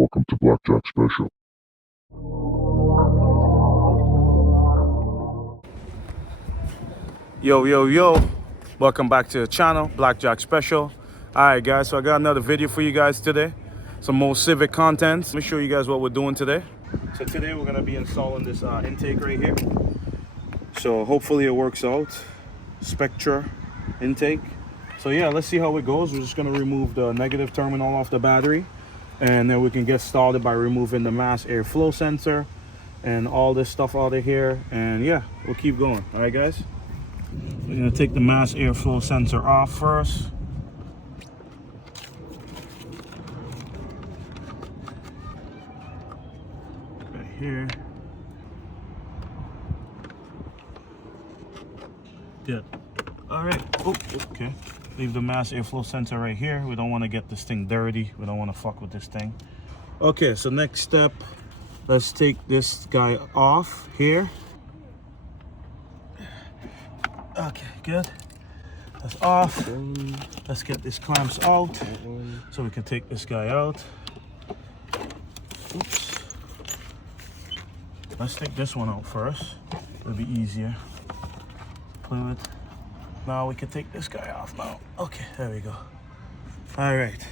Welcome to Blackjack Special. Yo, welcome back to the channel, Blackjack Special. Alright guys, so I got another video for you guys today. Some more Civic content. Let me show you guys what we're doing today. So today we're gonna be installing this intake right here. So hopefully it works out. Spectra intake. So yeah, let's see how it goes. We're just gonna remove the negative terminal off the battery, and then we can get started by removing the mass airflow sensor and all this stuff out of here. And yeah, we'll keep going. Alright guys. We're going to take the mass airflow sensor off first. Right here. Good. Alright. Oh, okay. Leave the mass airflow sensor right here. We don't want to get this thing dirty. We don't want to fuck with this thing. Okay, so next step, let's take this guy off here. Okay, good. That's off. Let's get these clamps out so we can take this guy out. Oops. Let's take this one out first. It'll be easier. Fluid. Now we can take this guy off now. Okay, there we go. All right.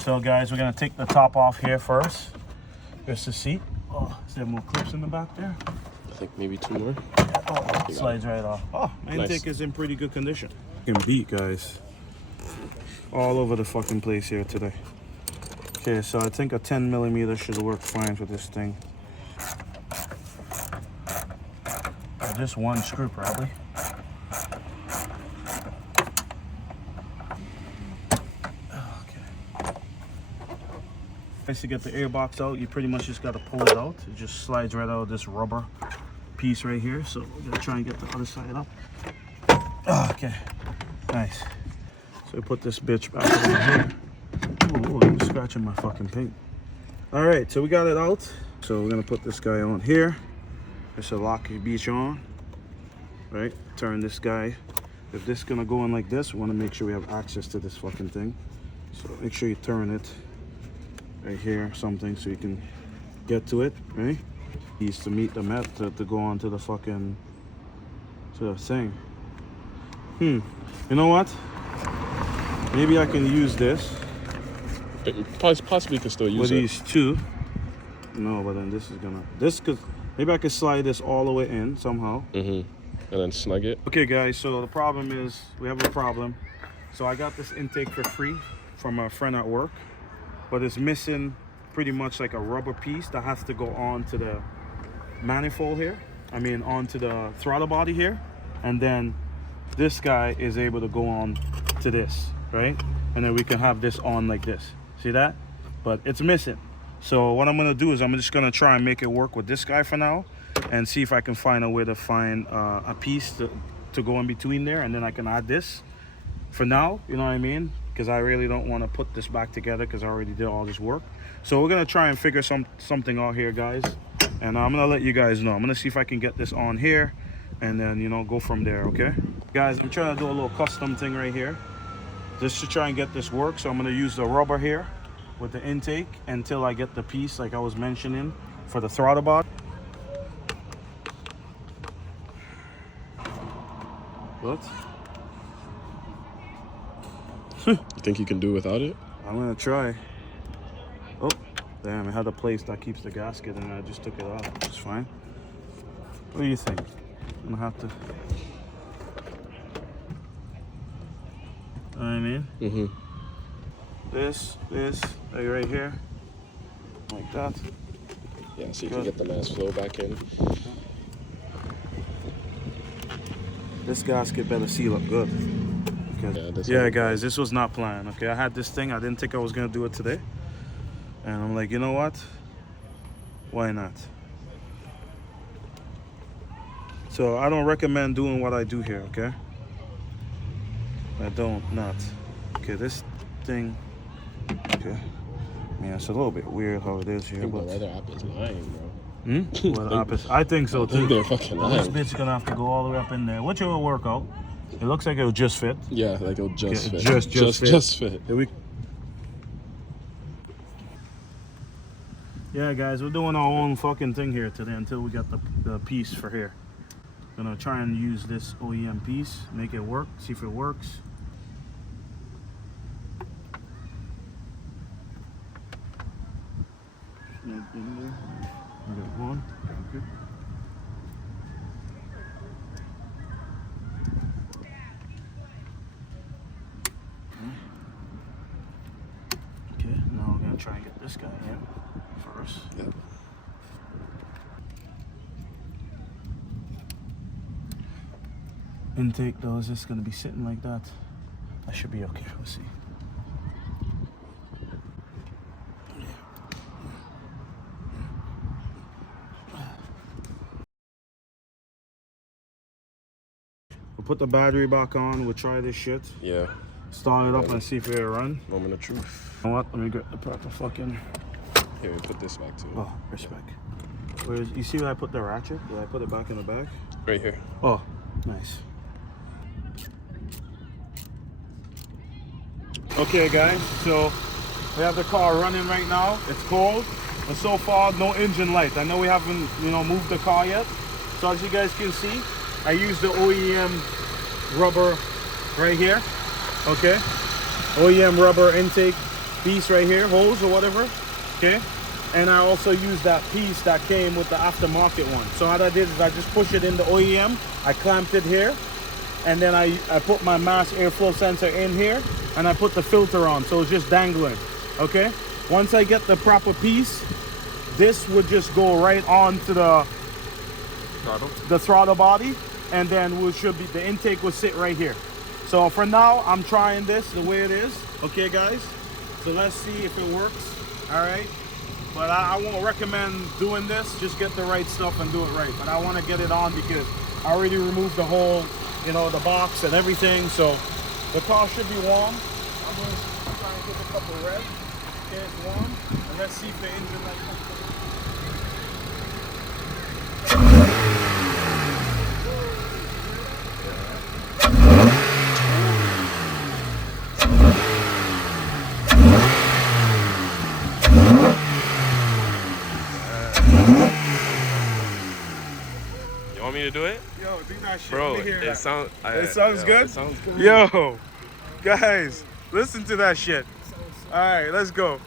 So guys, we're gonna take the top off here first. Here's the seat. Oh, is there more clips in the back there? I think maybe two more. Oh, it slides right off. Oh, intake is in pretty good condition. Fucking beat, guys. All over the fucking place here today. Okay, so I think a 10mm should work fine for this thing. Or just one screw, probably. Okay. To get the airbox out, you pretty much just got to pull it out. It just slides right out of this rubber piece right here. So we're gonna try and get the other side up. Okay, nice. So we put this bitch back over here. Ooh, I'm scratching my fucking paint. All right, so we got it out. So we're gonna put this guy on here. Just a lock your beach on. Right, turn this guy. If this is gonna go in like this, we wanna make sure we have access to this fucking thing. So make sure you turn it right here, something, so you can get to it, right? He's to meet the met to go on to the fucking thing. You know what? Maybe I can use this. Possibly could still use with it. These two. No, but then this could maybe I could slide this all the way in somehow. And then snug it. Okay guys, so the problem is we have a problem. So I got this intake for free from a friend at work, but it's missing pretty much like a rubber piece that has to go on to the manifold here. I mean onto the throttle body here, and then this guy is able to go on to this, right? And then we can have this on like this. See that? But it's missing. So what I'm gonna do is I'm just gonna try and make it work with this guy for now, and see if I can find a way to find a piece to go in between there, and then I can add this for now, you know what I mean? Because I really don't want to put this back together because I already did all this work. So we're gonna try and figure something out here, guys, and I'm gonna let you guys know. I'm gonna see if I can get this on here, and then, you know, go from there. Okay guys, I'm trying to do a little custom thing right here just to try and get this work. So I'm gonna use the rubber here with the intake until I get the piece like I was mentioning for the throttle body. What? You think you can do without it? I'm gonna try. Oh, damn, it had a place that keeps the gasket and I just took it out. It's fine. What do you think? I'm gonna have to. You know what I mean? This, like right here. Like that. Yeah, so you can get the mass flow back in. This gasket better seal up good. Yeah, guys, this was not planned. Okay, I had this thing. I didn't think I was gonna do it today, and I'm like, you know what? Why not? So I don't recommend doing what I do here. Okay, I don't not. Okay, this thing. Okay, man, it's a little bit weird how it is here. I think but the weather app is lying, bro. I think so too. They're fucking This lying. bit's gonna have to go all the way up in there, which will work out. It looks like it'll just fit. Yeah, like it'll just fit. Just fit. Just fit. Here we Yeah, guys, we're doing our own fucking thing here today until we get the piece for here. Gonna try and use this OEM piece, make it work, see if it works. Snap in there. I got one. Okay. Okay, now we're gonna try and get this guy in first. Yep. Intake though is just gonna be sitting like that. That should be okay. We'll see. We'll put the battery back on. We'll try this shit. Yeah. Start it up and see if it'll run. Moment of truth. You know what? Let me get the proper fucking. Here, we put this back too. Oh, respect. Where's you see where I put the ratchet? Did I put it back in the back? Right here. Oh, nice. Okay, guys. So we have the car running right now. It's cold, and so far no engine light. I know we haven't, moved the car yet. So as you guys can see, I used the OEM rubber right here. Okay, OEM rubber intake piece right here, hose or whatever. Okay, and I also used that piece that came with the aftermarket one. So what I did is I just push it in the OEM, I clamped it here, and then I put my mass airflow sensor in here, and I put the filter on, so it's just dangling. Okay, once I get the proper piece, this would just go right onto the throttle body, and then the intake will sit right here. So for now, I'm trying this the way it is. Okay, guys? So let's see if it works. All right? But I won't recommend doing this. Just get the right stuff and do it right. But I want to get it on because I already removed the whole, the box and everything. So the car should be warm. I'm going to try and give a couple revs. Okay, it's warm. And let's see if the engine light comes on. You want me to do it? Yo, do that shit. Bro, Let me hear that. it sounds good? It sounds good. Yo, guys, listen to that shit. All right, let's go.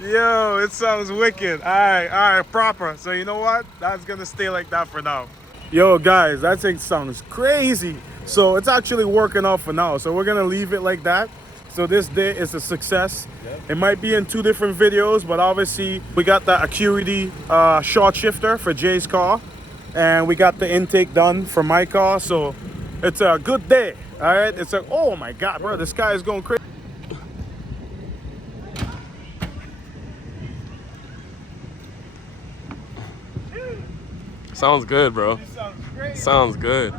Yo, it sounds wicked. All right, proper. So you know what? That's gonna stay like that for now. Yo, guys, that thing sounds crazy. So it's actually working out for now. So we're gonna leave it like that. So this day is a success. Yep. It might be in 2 different videos, but obviously we got the Acuity short shifter for Jay's car, and we got the intake done for my car. So it's a good day. All right, oh my God, bro, this guy is going crazy. Sounds good, bro. Sounds great. Sounds good.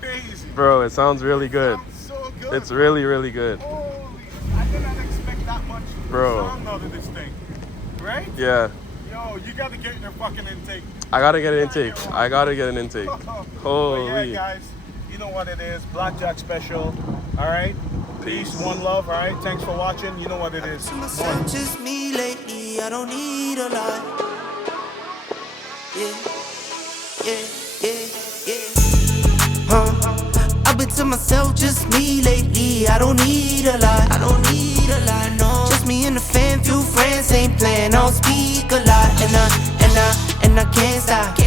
Crazy. Bro, it sounds really good. It sounds so good. It's really, really good. Holy, I did not expect that much sound out of this thing. Right? Yeah. Yo, you gotta get your fucking intake. I gotta get an intake. I gotta get an intake. Holy. But yeah, guys, you know what it is. Blackjack special. All right? Peace, one love. All right? Thanks for watching. You know what it is. Myself, just me lately. I don't need a lot. I've been to myself, just me lately. I don't need a lot. I don't need a lot, no. Just me and the fam, few friends ain't playing. I don't speak a lot, and I can't stop.